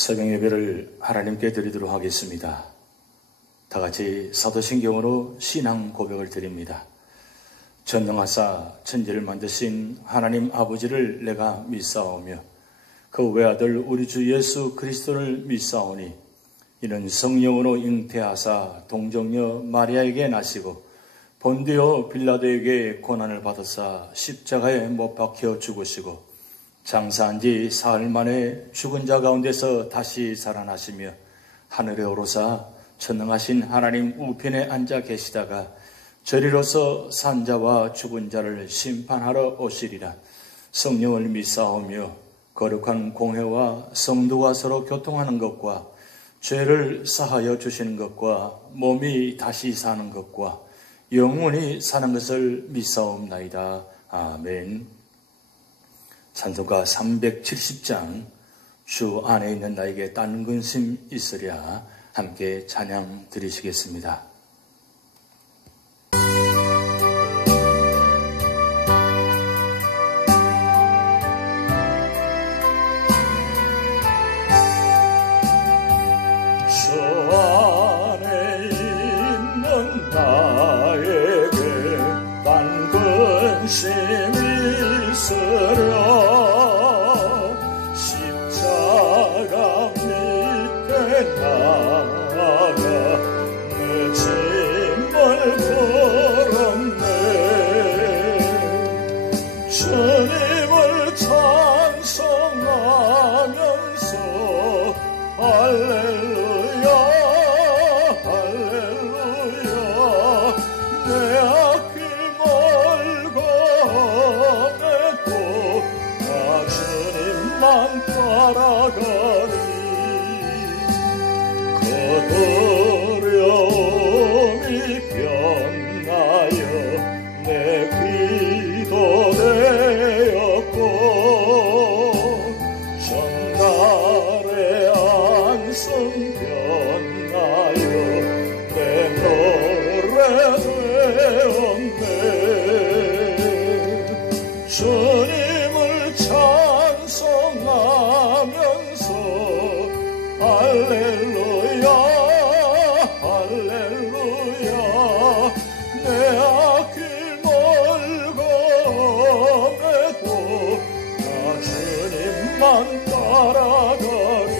새벽 예배를 하나님께 드리도록 하겠습니다. 다 같이 사도신경으로 신앙 고백을 드립니다. 전능하사 천지를 만드신 하나님 아버지를 내가 믿사오며 그 외아들 우리 주 예수 그리스도를 믿사오니 이는 성령으로 잉태하사 동정녀 마리아에게 나시고 본디오 빌라도에게 고난을 받으사 십자가에 못 박혀 죽으시고 장사한 지 사흘 만에 죽은 자 가운데서 다시 살아나시며 하늘에 오르사 전능하신 하나님 우편에 앉아 계시다가 저리로서 산자와 죽은 자를 심판하러 오시리라. 성령을 믿사오며 거룩한 공회와 성도가 서로 교통하는 것과 죄를 사하여 주시는 것과 몸이 다시 사는 것과 영원히 사는 것을 믿사옵나이다. 아멘. 찬송가 370장 주 안에 있는 나에게 딴 근심 있으랴 함께 찬양 드리시겠습니다. 주 안에 있는 나에게 딴 근심 있으랴 십자가 밑에 나가 내 짐을 풀었네. 주님을 찬송하면서 할렐루야 할렐루야 내 앞길 멀고 주님만 따라가리. 그 두려움이 병나여 내 기도 되었고 전날의 안성 변나여 내 노래 되었네. 주님을 찬송하면서 할렐루야 할렐루야 내 앞길 멀고 매도 나 주님만 따라가리.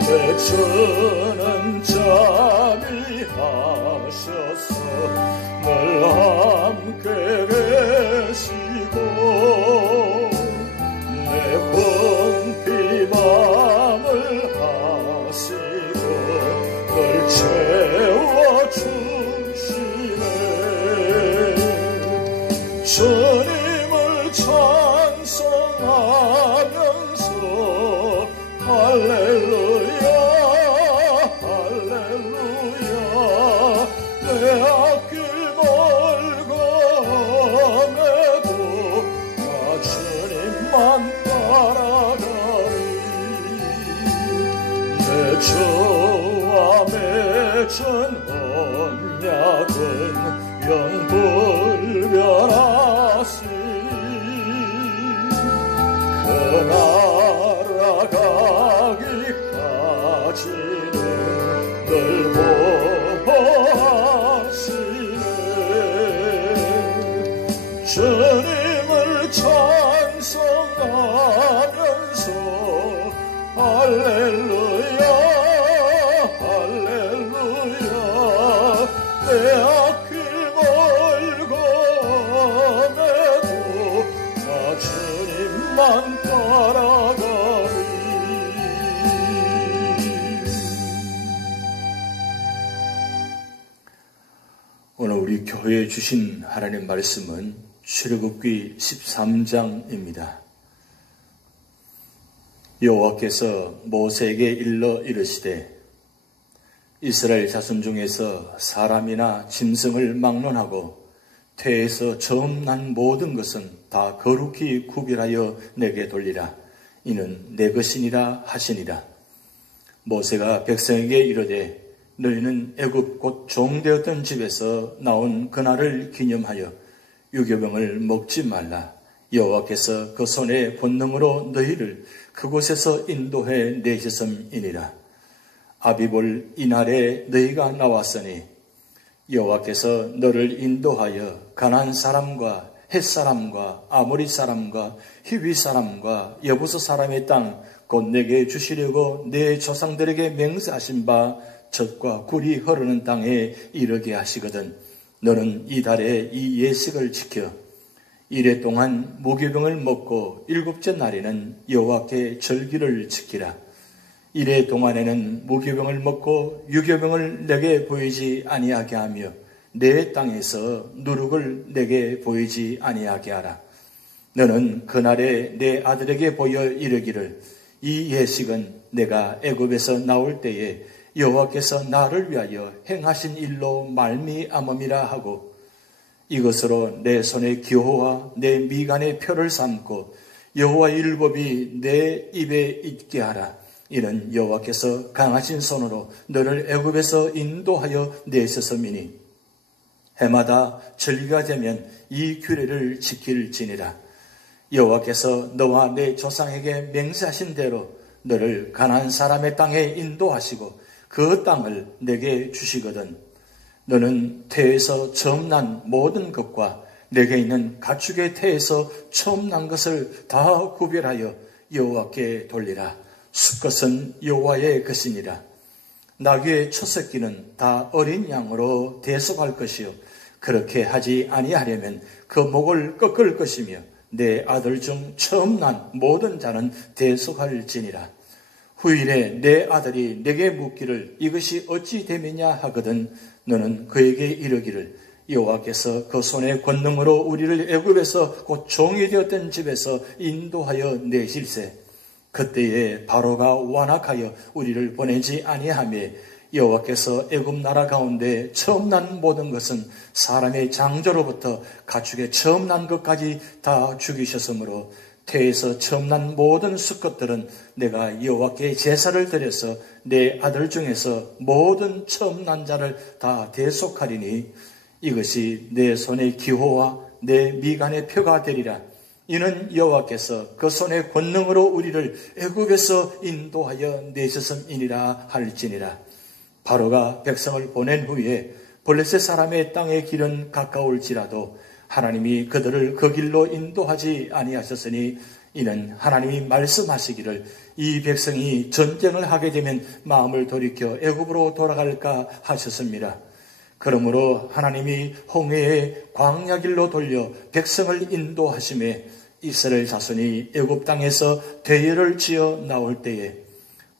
내 주는 잠이 하셔서 늘 함께 계시고 내 궁핍 맘을 하시고 늘 채워주시네. 주님을 찬송하면서 할렐루야 할렐루야 내 앞길 멀고 매도 나 주님만 따라가리. 내 주와 맺은 언약은 영불변하시니 그 나라 가기까지는 늘 보호하시네. 주님을 찬송하면서 할렐루야 할렐루야 내 앞길 멀고 매도 나 주님만 따라가리. 오늘 우리 교회에 주신 하나님 말씀은 출애굽기 13장입니다. 여호와께서 모세에게 일러 이르시되 이스라엘 자손 중에서 사람이나 짐승을 막론하고 태에서 처음 난 모든 것은 다 거룩히 구별하여 내게 돌리라. 이는 내 것이니라 하시니라. 모세가 백성에게 이르되 너희는 애굽 곧 종되었던 집에서 나온 그날을 기념하여 유교병을 먹지 말라. 여호와께서 그 손의 본능으로 너희를 그곳에서 인도해 내셨음이니라. 아비볼 이날에 너희가 나왔으니 여호와께서 너를 인도하여 가나안 사람과 헷 사람과 아모리 사람과 히위 사람과 여부스 사람의 땅 곧 내게 주시려고 내 조상들에게 맹세하신 바 젖과 굴이 흐르는 땅에 이르게 하시거든. 너는 이달에 이 예식을 지켜 이래 동안 무교병을 먹고 일곱째 날에는 여호와께 절기를 지키라. 이래 동안에는 무교병을 먹고 유교병을 내게 보이지 아니하게 하며 내 땅에서 누룩을 내게 보이지 아니하게 하라. 너는 그날에 내 아들에게 보여 이르기를 이 예식은 내가 애굽에서 나올 때에 여호와께서 나를 위하여 행하신 일로 말미암음이라 하고 이것으로 내 손의 기호와 내 미간의 표를 삼고 여호와의 율법이 내 입에 있게 하라. 이는 여호와께서 강하신 손으로 너를 애굽에서 인도하여 내셨음이니 해마다 절기가 되면 이 규례를 지킬지니라. 여호와께서 너와 내 조상에게 맹세하신 대로 너를 가나안 사람의 땅에 인도하시고 그 땅을 내게 주시거든. 너는 태에서 처음 난 모든 것과 내게 있는 가축의 태에서 처음 난 것을 다 구별하여 여호와께 돌리라. 수컷은 여호와의 것이니라. 나귀의 첫 새끼는 다 어린 양으로 대속할 것이요 그렇게 하지 아니하려면 그 목을 꺾을 것이며 내 아들 중 처음 난 모든 자는 대속할지니라. 후일에 내 아들이 내게 묻기를 이것이 어찌 됨이냐 하거든 너는 그에게 이르기를 여호와께서 그 손의 권능으로 우리를 애굽에서 곧 종이 되었던 집에서 인도하여 내실세. 그때에 바로가 완악하여 우리를 보내지 아니하며 여호와께서 애굽 나라 가운데 처음 난 모든 것은 사람의 장조로부터 가축의 처음 난 것까지 다 죽이셨으므로 태에서 처음 난 모든 수컷들은 내가 여호와께 제사를 드려서 내 아들 중에서 모든 처음 난 자를 다 대속하리니 이것이 내 손의 기호와 내 미간의 표가 되리라. 이는 여호와께서 그 손의 권능으로 우리를 애굽에서 인도하여 내셨음이니라 할지니라. 바로가 백성을 보낸 후에 블레셋 사람의 땅의 길은 가까울지라도 하나님이 그들을 그 길로 인도하지 아니하셨으니 이는 하나님이 말씀하시기를 이 백성이 전쟁을 하게 되면 마음을 돌이켜 애굽으로 돌아갈까 하셨습니다. 그러므로 하나님이 홍해의 광야 길로 돌려 백성을 인도하심에 이스라엘 자손이 애굽 땅에서 대열을 지어 나올 때에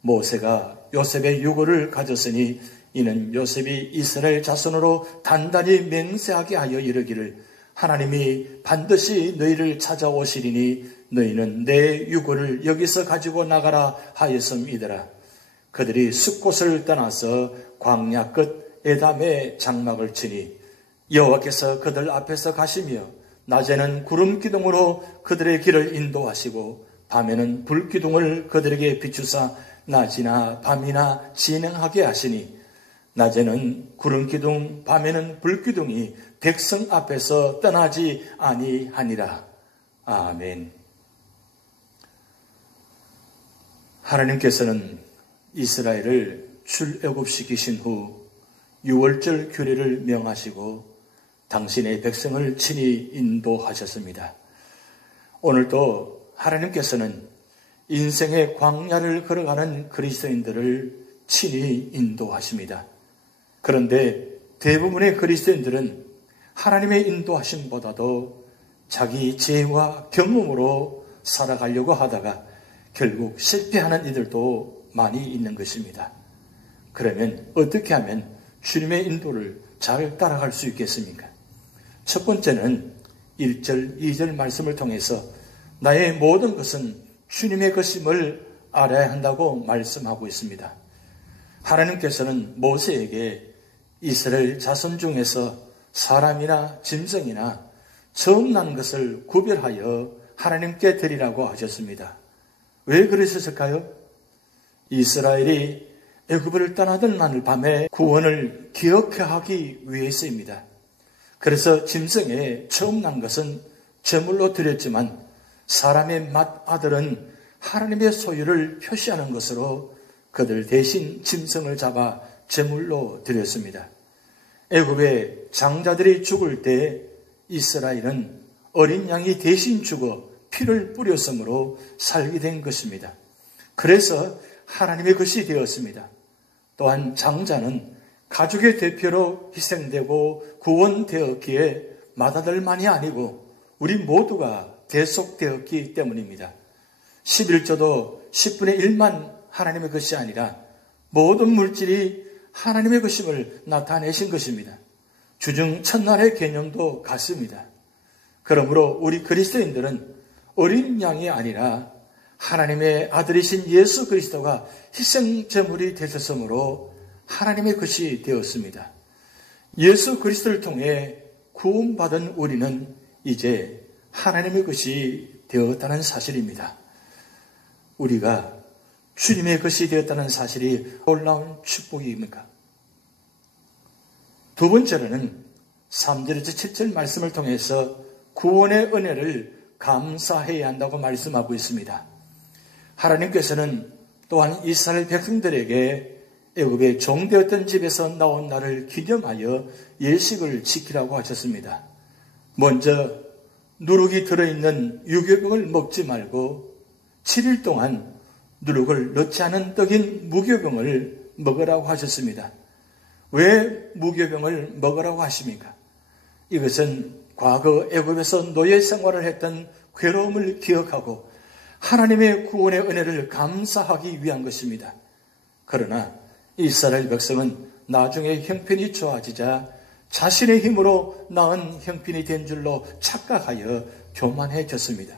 모세가 요셉의 유고를 가졌으니 이는 요셉이 이스라엘 자손으로 단단히 맹세하게 하여 이르기를 하나님이 반드시 너희를 찾아오시리니 너희는 내 유고를 여기서 가지고 나가라 하였음이더라. 그들이 숫곳을 떠나서 광야 끝 에담에 장막을 치니 여호와께서 그들 앞에서 가시며 낮에는 구름 기둥으로 그들의 길을 인도하시고 밤에는 불 기둥을 그들에게 비추사 낮이나 밤이나 진행하게 하시니 낮에는 구름 기둥 밤에는 불 기둥이 백성 앞에서 떠나지 아니하니라. 아멘. 하나님께서는 이스라엘을 출애굽시키신 후 6월절 규례를 명하시고 당신의 백성을 친히 인도하셨습니다. 오늘도 하나님께서는 인생의 광야를 걸어가는 그리스도인들을 친히 인도하십니다. 그런데 대부분의 그리스도인들은 하나님의 인도하심보다도 자기 지혜와 경험으로 살아가려고 하다가 결국 실패하는 이들도 많이 있는 것입니다. 그러면 어떻게 하면 주님의 인도를 잘 따라갈 수 있겠습니까? 첫 번째는 1절, 2절 말씀을 통해서 나의 모든 것은 주님의 것임을 알아야 한다고 말씀하고 있습니다. 하나님께서는 모세에게 이스라엘 자손 중에서 사람이나 짐승이나 처음 난 것을 구별하여 하나님께 드리라고 하셨습니다. 왜 그러셨을까요? 이스라엘이 애굽을 떠나던 날 밤에 구원을 기억하기 위해서입니다. 그래서 짐승에 처음 난 것은 제물로 드렸지만 사람의 맏아들은 하나님의 소유를 표시하는 것으로 그들 대신 짐승을 잡아 제물로 드렸습니다. 애굽의 장자들이 죽을 때 이스라엘은 어린 양이 대신 죽어 피를 뿌렸으므로 살게 된 것입니다. 그래서 하나님의 것이 되었습니다. 또한 장자는 가족의 대표로 희생되고 구원되었기에 맏아들만이 아니고 우리 모두가 대속되었기 때문입니다. 11조도 10분의 1만 하나님의 것이 아니라 모든 물질이 하나님의 것임을 나타내신 것입니다. 주중 첫날의 개념도 같습니다. 그러므로 우리 그리스도인들은 어린 양이 아니라 하나님의 아들이신 예수 그리스도가 희생제물이 되셨으므로 하나님의 것이 되었습니다. 예수 그리스도를 통해 구원받은 우리는 이제 하나님의 것이 되었다는 사실입니다. 우리가 주님의 것이 되었다는 사실이 놀라운 축복입니까? 두 번째로는 3절에서 7절 말씀을 통해서 구원의 은혜를 감사해야 한다고 말씀하고 있습니다. 하나님께서는 또한 이스라엘 백성들에게 애굽의 종되었던 집에서 나온 날을 기념하여 예식을 지키라고 하셨습니다. 먼저 누룩이 들어있는 유교병을 먹지 말고 7일 동안 누룩을 넣지 않은 떡인 무교병을 먹으라고 하셨습니다. 왜 무교병을 먹으라고 하십니까? 이것은 과거 애굽에서 노예 생활을 했던 괴로움을 기억하고 하나님의 구원의 은혜를 감사하기 위한 것입니다. 그러나 이스라엘 백성은 나중에 형편이 좋아지자 자신의 힘으로 나은 형편이 된 줄로 착각하여 교만해졌습니다.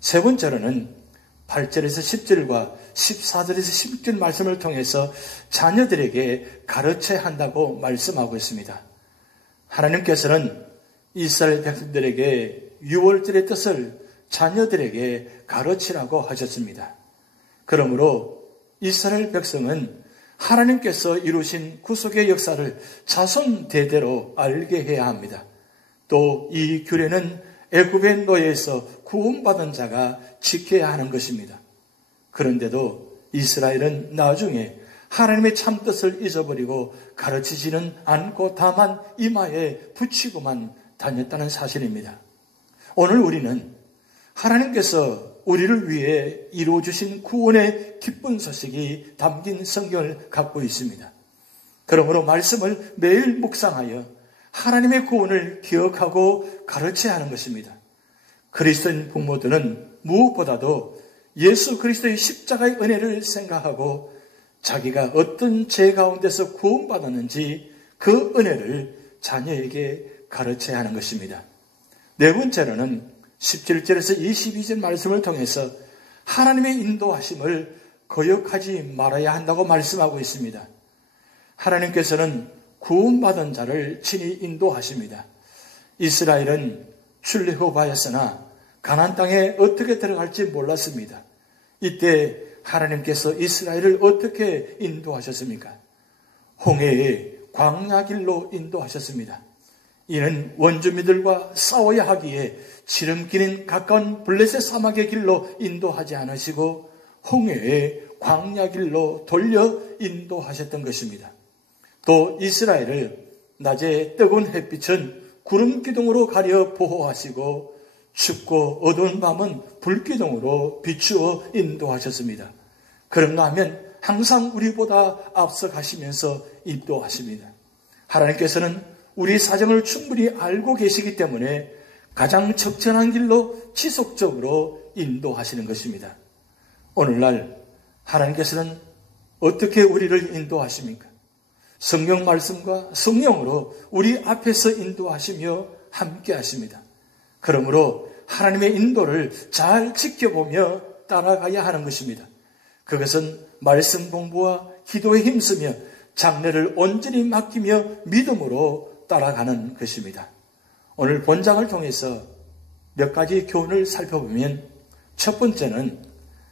세 번째로는 8절에서 10절과 14절에서 16절 말씀을 통해서 자녀들에게 가르쳐야 한다고 말씀하고 있습니다. 하나님께서는 이스라엘 백성들에게 유월절의 뜻을 자녀들에게 가르치라고 하셨습니다. 그러므로 이스라엘 백성은 하나님께서 이루신 구속의 역사를 자손 대대로 알게 해야 합니다. 또 이 규례는 애굽의 노예에서 구원받은 자가 지켜야 하는 것입니다. 그런데도 이스라엘은 나중에 하나님의 참뜻을 잊어버리고 가르치지는 않고 다만 이마에 붙이고만 다녔다는 사실입니다. 오늘 우리는 하나님께서 우리를 위해 이루어주신 구원의 기쁜 소식이 담긴 성경을 갖고 있습니다. 그러므로 말씀을 매일 묵상하여 하나님의 구원을 기억하고 가르쳐야 하는 것입니다. 그리스도인 부모들은 무엇보다도 예수 그리스도의 십자가의 은혜를 생각하고 자기가 어떤 죄 가운데서 구원받았는지 그 은혜를 자녀에게 가르쳐야 하는 것입니다. 네 번째로는 17절에서 22절 말씀을 통해서 하나님의 인도하심을 거역하지 말아야 한다고 말씀하고 있습니다. 하나님께서는 구원받은 자를 친히 인도하십니다. 이스라엘은 출애굽하였으나 가나안 땅에 어떻게 들어갈지 몰랐습니다. 이때 하나님께서 이스라엘을 어떻게 인도하셨습니까? 홍해의 광야길로 인도하셨습니다. 이는 원주민들과 싸워야 하기에 지름길인 가까운 블레셋 사막의 길로 인도하지 않으시고 홍해의 광야길로 돌려 인도하셨던 것입니다. 또 이스라엘을 낮에 뜨거운 햇빛은 구름기둥으로 가려 보호하시고 춥고 어두운 밤은 불기둥으로 비추어 인도하셨습니다. 그런가 하면 항상 우리보다 앞서 가시면서 인도하십니다. 하나님께서는 우리 사정을 충분히 알고 계시기 때문에 가장 적절한 길로 지속적으로 인도하시는 것입니다. 오늘날 하나님께서는 어떻게 우리를 인도하십니까? 성경 말씀과 성령으로 우리 앞에서 인도하시며 함께 하십니다. 그러므로 하나님의 인도를 잘 지켜보며 따라가야 하는 것입니다. 그것은 말씀 공부와 기도에 힘쓰며 장래를 온전히 맡기며 믿음으로 따라가는 것입니다. 오늘 본장을 통해서 몇 가지 교훈을 살펴보면 첫 번째는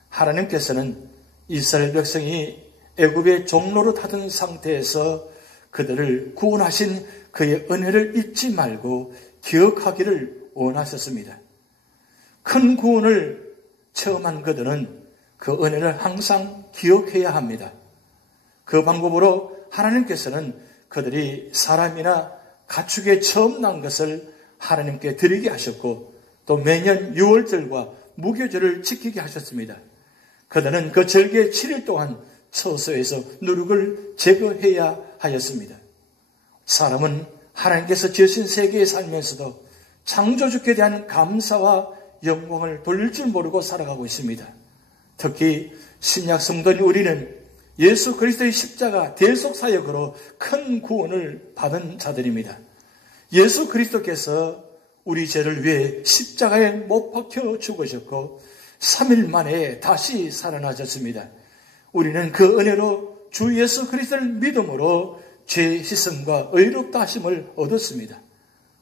하나님께서는 이스라엘 백성이 애굽의 종로로 타던 상태에서 그들을 구원하신 그의 은혜를 잊지 말고 기억하기를 원하셨습니다. 큰 구원을 체험한 그들은 그 은혜를 항상 기억해야 합니다. 그 방법으로 하나님께서는 그들이 사람이나 가축에 처음 난 것을 하나님께 드리게 하셨고 또 매년 6월절과 무교절을 지키게 하셨습니다. 그들은 그 절기의 7일 동안 처소에서 누룩을 제거해야 하였습니다. 사람은 하나님께서 지으신 세계에 살면서도 창조주께 대한 감사와 영광을 돌릴 줄 모르고 살아가고 있습니다. 특히 신약 성도인 우리는 예수 그리스도의 십자가 대속 사역으로 큰 구원을 받은 자들입니다. 예수 그리스도께서 우리 죄를 위해 십자가에 못 박혀 죽으셨고 3일 만에 다시 살아나셨습니다. 우리는 그 은혜로 주 예수 그리스도를 믿음으로 죄 희생과 의롭다 하심을 얻었습니다.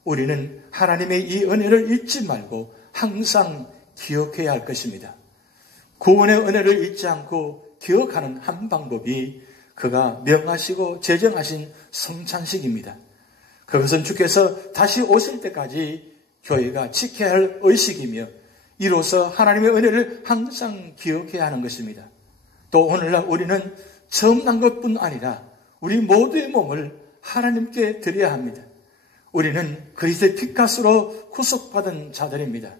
우리는 하나님의 이 은혜를 잊지 말고 항상 기억해야 할 것입니다. 구원의 은혜를 잊지 않고 기억하는 한 방법이 그가 명하시고 제정하신 성찬식입니다. 그것은 주께서 다시 오실 때까지 교회가 지켜야 할 의식이며 이로써 하나님의 은혜를 항상 기억해야 하는 것입니다. 또 오늘날 우리는 처음 난 것뿐 아니라 우리 모두의 몸을 하나님께 드려야 합니다. 우리는 그리스도의 피값으로 구속받은 자들입니다.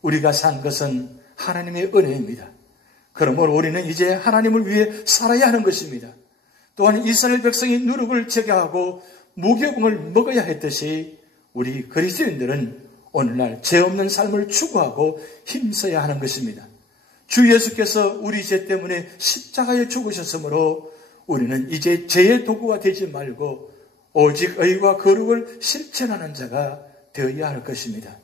우리가 산 것은 하나님의 은혜입니다. 그러므로 우리는 이제 하나님을 위해 살아야 하는 것입니다. 또한 이스라엘 백성이 누룩을 제거하고 무교봉을 먹어야 했듯이 우리 그리스도인들은 오늘날 죄 없는 삶을 추구하고 힘써야 하는 것입니다. 주 예수께서 우리 죄 때문에 십자가에 죽으셨으므로 우리는 이제 죄의 도구가 되지 말고 오직 의와 거룩을 실천하는 자가 되어야 할 것입니다.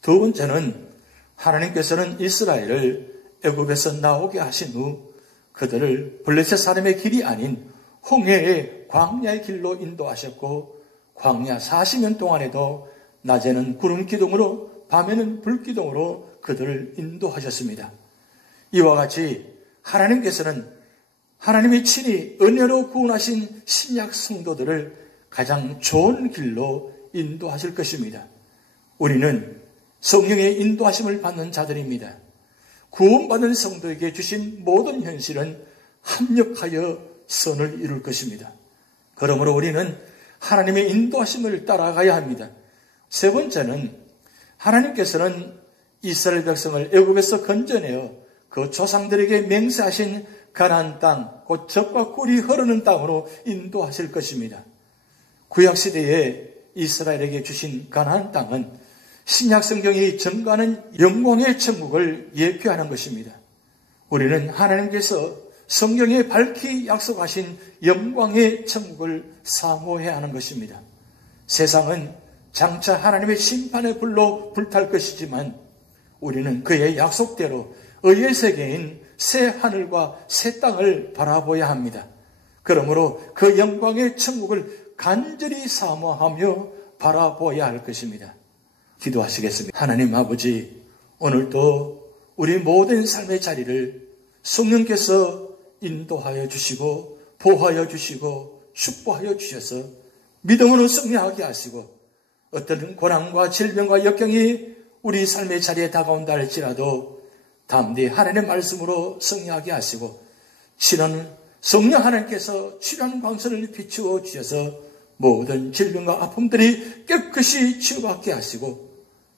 두 번째는 하나님께서는 이스라엘을 애굽에서 나오게 하신 후 그들을 블레셋 사람의 길이 아닌 홍해의 광야의 길로 인도하셨고 광야 40년 동안에도 낮에는 구름 기둥으로 밤에는 불 기둥으로 그들을 인도하셨습니다. 이와 같이 하나님께서는 하나님이 친히 은혜로 구원하신 신약 성도들을 가장 좋은 길로 인도하실 것입니다. 우리는 성령의 인도하심을 받는 자들입니다. 구원받은 성도에게 주신 모든 현실은 합력하여 선을 이룰 것입니다. 그러므로 우리는 하나님의 인도하심을 따라가야 합니다. 세 번째는 하나님께서는 이스라엘 백성을 애굽에서 건져내어 그 조상들에게 맹세하신 가나안 땅, 곧 젖과 꿀이 흐르는 땅으로 인도하실 것입니다. 구약시대에 이스라엘에게 주신 가나안 땅은 신약 성경이 증거하는 영광의 천국을 예표하는 것입니다. 우리는 하나님께서 성경에 밝히 약속하신 영광의 천국을 사모해야 하는 것입니다. 세상은 장차 하나님의 심판의 불로 불탈 것이지만 우리는 그의 약속대로 의의 세계인 새 하늘과 새 땅을 바라보아야 합니다. 그러므로 그 영광의 천국을 간절히 사모하며 바라보아야 할 것입니다. 기도하시겠습니다. 하나님 아버지, 오늘도 우리 모든 삶의 자리를 성령께서 인도하여 주시고 보호하여 주시고 축복하여 주셔서 믿음으로 승리하게 하시고 어떤 고난과 질병과 역경이 우리 삶의 자리에 다가온다 할지라도 담대히 하나님의 말씀으로 승리하게 하시고 실은 성령 하나님께서 치료하는 광선을 비추어 주셔서 모든 질병과 아픔들이 깨끗이 치유받게 하시고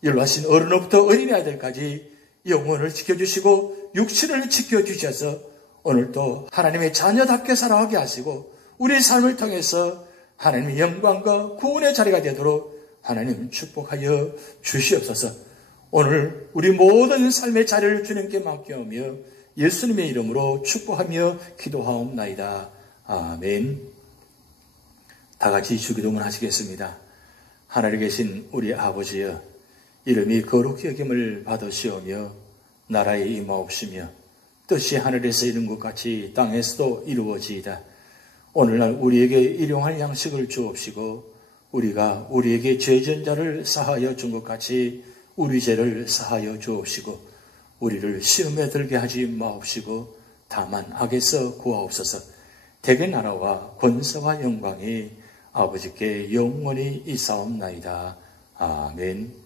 연로하신 어른으로부터 어린이 아이들까지 영혼을 지켜주시고 육신을 지켜주셔서 오늘도 하나님의 자녀답게 살아가게 하시고 우리 삶을 통해서 하나님의 영광과 구원의 자리가 되도록 하나님 축복하여 주시옵소서. 오늘 우리 모든 삶의 자리를 주님께 맡겨오며 예수님의 이름으로 축복하며 기도하옵나이다. 아멘. 다 같이 주기도문 하시겠습니다. 하늘에 계신 우리 아버지여, 이름이 거룩히 여김을 받으시오며 나라에 임하옵시며 뜻이 하늘에서 이룬 것 같이 땅에서도 이루어지이다. 오늘날 우리에게 일용할 양식을 주옵시고 우리가 우리에게 죄진 자를 사하여 준 것 같이 우리 죄를 사하여 주옵시고 우리를 시험에 들게 하지 마옵시고 다만 악에서 구하옵소서. 대개 나라와 권세와 영광이 아버지께 영원히 있사옵나이다. 아멘.